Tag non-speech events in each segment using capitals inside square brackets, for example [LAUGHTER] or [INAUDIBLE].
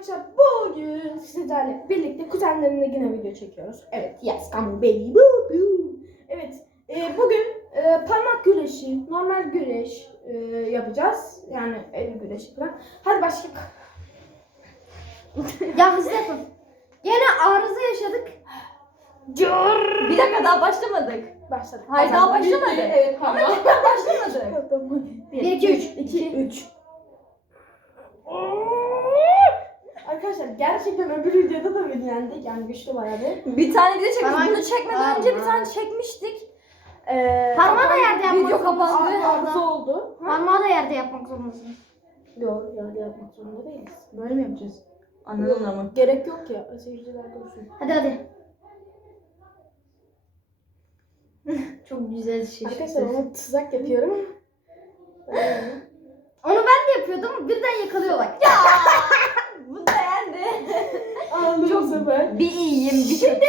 arkadaşlar bugün sizlerle birlikte kuzenlerimle yine video çekiyoruz. Evet yes come on baby boo boo. Evet e, bugün e, parmak güreşi, normal güreş e, yapacağız. Yani el güreşi falan. Hadi başlayalım. [LAUGHS] Ya hızlı yapın. Gene arıza yaşadık. Bir dakika daha başlamadık. Başladık. Hayır daha başlamadık. Evet Ama [LAUGHS] tamam. cidden başlamadık. Tamam. 1, 2, 3. 2, 3. Arkadaşlar gerçekten öbür videoda da beni yendik. Yani güçlü bayağı bir. Bir tane video. Tamam. Bunu çekmeden Tamam. önce bir tane çekmiştik. Ee, Parmağı da yerde yapmak Video kapandı. zorundasın. arıza oldu. Parmağı da yerde yapmak zorundasın. Yok yani yapmak zorunda değiliz. Böyle mi yapacağız? Anladın ama. Gerek yok ya. Seyirciler görsün. Hadi hadi. [LAUGHS] Çok güzel şey. Arkadaşlar ona tuzak yapıyorum. Onu ben de yapıyordum. Birden yakalıyorlar. Yendi. [LAUGHS] [LAUGHS] Bu sefer. Bir iyiyim bir kötü.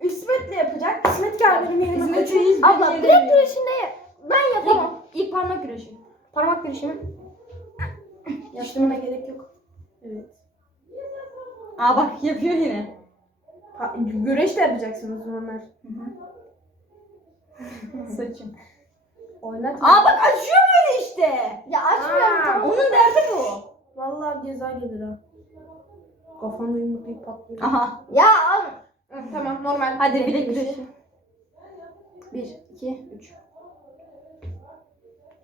İsmet'le yapacak. İsmet gel benim yerime İsmet'i koçum. hiç Abla bilek güreşinde ben yapamam. İlk parmak güreşi. Parmak güreşi mi? Yaptırmana gerek yok. Evet. Aa bak yapıyor yine. Ha, güreş de yapacaksınız normal. [LAUGHS] Saçım. Oynat. Aa bak açıyor böyle işte. Ya açmıyorum Aa. tamam. Onun derdi bu. Vallahi ceza gelir ha. Kafanda yumruklayıp patlıyor. Aha. Ya abi. Ha, tamam normal. Hadi bilek güreşi. 1, 2, 3.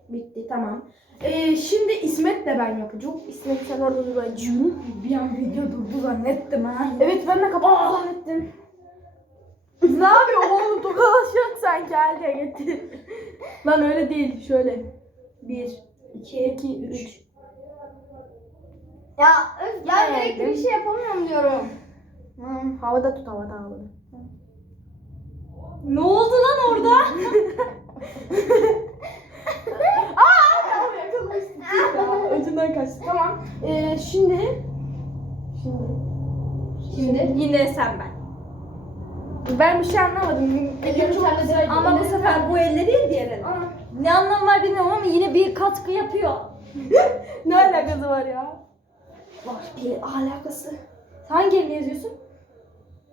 Bitti tamam. Ee, şimdi İsmet de ben yapacağım. İsmet sen orada dur ben cüm. Bir an video durdu zannettim ha. Evet ben de kapattım zannettim. ne yapıyorsun oğlum tokalaşıyorsun sen gel gel getir. Lan öyle değil şöyle. 1, 2, 2, 3. Ya öf, ya Evet. bilek güreşi yapamıyorum diyorum. Hmm. Havada tut havada havada. Ne oldu lan orada? [LAUGHS] Aa yakalamıştım. [LAUGHS] Ya, Önceden kaçtı. Tamam. Ee, şimdi şimdi Şimdi yine sen ben. ben bir şey anlamadım. Ellerim çok güzel. Ama bu sefer bu elle değil diğer elle. Aa, Ne anlamı var bilmiyorum ama yine bir katkı yapıyor. [LAUGHS] ne alakası var ya? Var bir alakası. Hangi elini yazıyorsun?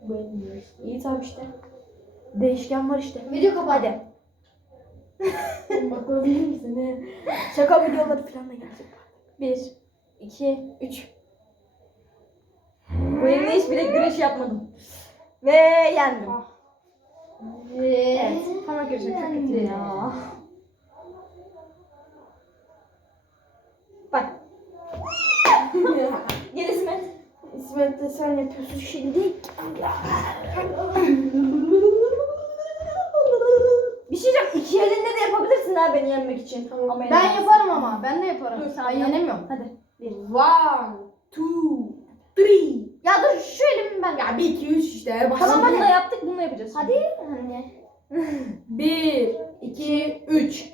Bu elini. İyi tamam işte. Değişken var işte. Video kapat. Hadi. [LAUGHS] Bak öldürür müsün ne? Şaka videoları falan da gelecek. Bir, iki, üç. Bu elimle hiç bile güreş yapmadım. Ve yendim. Evet. Parmak göreceğim. Çok kötü ya. Ya. Bak. Gel İsmet. İsmet de sen yapıyorsun şimdi. Bir şey diyeceğim. İki elinde de yapabilirsin ha beni yenmek için. Tamam. Ama Ben yenemezsin. yaparım ama. Ben de yaparım. Dur, sen ben yenemiyorum. Hadi. One, two, three. Ya dur şu elimi ben. Ya bir, iki, üç işte. Tamam bunu da yaptık bunu da yapacağız. Hadi. Hani. Bir, iki, üç.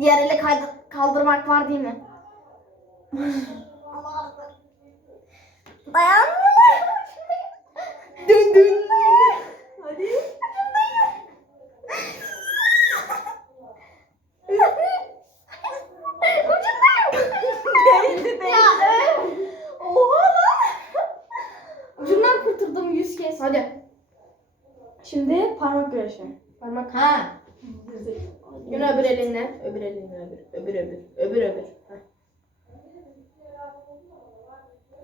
Diğer ele kaydı- kaldırmak var değil mi? [LAUGHS] Dayan. Dün dün. Hadi. Ya öf. Oha lan. Ucundan kurtuldum yüz kez. Hadi. Şimdi parmak güreşi. Parmak. Ha. Yine öbür elinle. Öbür elinle öbür. Öbür öbür. Öbür öbür.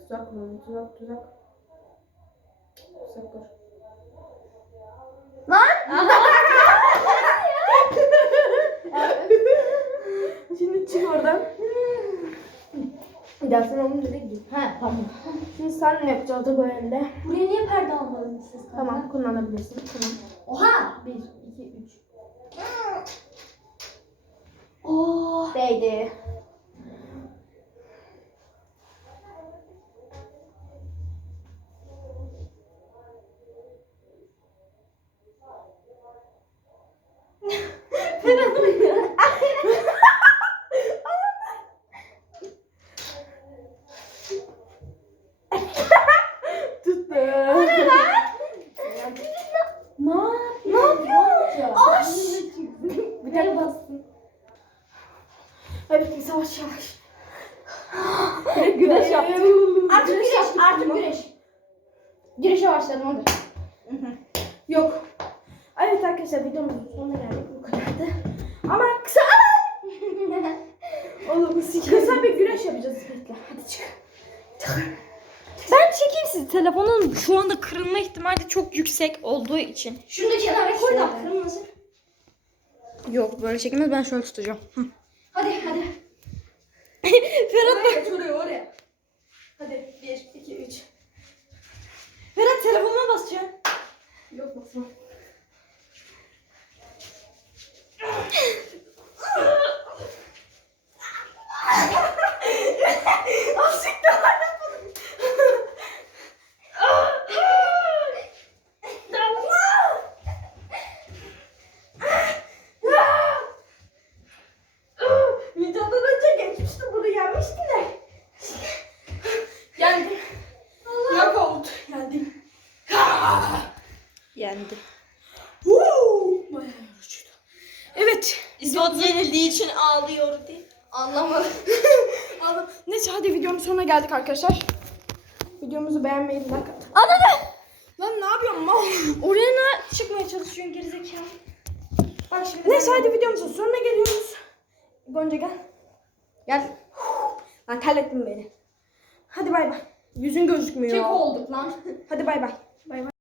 Tuzak mı? Tuzak tuzak. Tuzak kur. Lan. [LAUGHS] [LAUGHS] Şimdi çık oradan. Bir daha sen onun dedi git. Ha tamam. Şimdi sen ne yapacağız bu elde? Buraya niye perde almadınız siz? Tamam kullanabilirsin. Tamam. Oha. Bir, iki, üç. Oh. Değdi. Tuttu. O ne lan? Ne Ne yapıyor? Aş. Bir tane bastın. Hadi savaş yavaş. Direkt Güreş yaptık. Artık güreş, yaptık artık bunu. güreş. Güreşe başladım hadi. Yok. Evet arkadaşlar videomuzun sonuna geldik. Bu kadardı. Ama kısa... [LAUGHS] Oğlum kısa bir güreş yapacağız. Bekle. Hadi çık. Ben çekeyim sizi. Telefonun şu anda kırılma ihtimali çok yüksek olduğu için. Şunu da kenara koy da kırılmasın. Yok böyle çekilmez ben şöyle tutacağım. Hadi hadi. [LAUGHS] Ferhat bak. Evet oraya oraya. Hadi. Bir, iki, üç. Ferhat telefonuma basacaksın. Yok basma. Azıcık daha yapalım. Videodan önce geçmişti bunu yenmişti de. Geldim. Yok oldu. Geldim. Yendi. Woo! Bayağı yorucuydu. Evet. İzot yenildiği için ağlıyor diye. Anlamadım. [LAUGHS] Aldım. Neyse hadi videonun sonuna geldik arkadaşlar. Videomuzu beğenmeyi like atın. Ananı! Lan ne yapıyorsun mal? Oraya ne çıkmaya çalışıyorsun gerizekalı? Bak şimdi. Neyse hadi videomuzun sonuna geliyoruz. Gonca gel. Gel. Lan terlettin beni. Hadi bay bay. Yüzün gözükmüyor. Keko olduk lan. Hadi bay bay. Bay bay.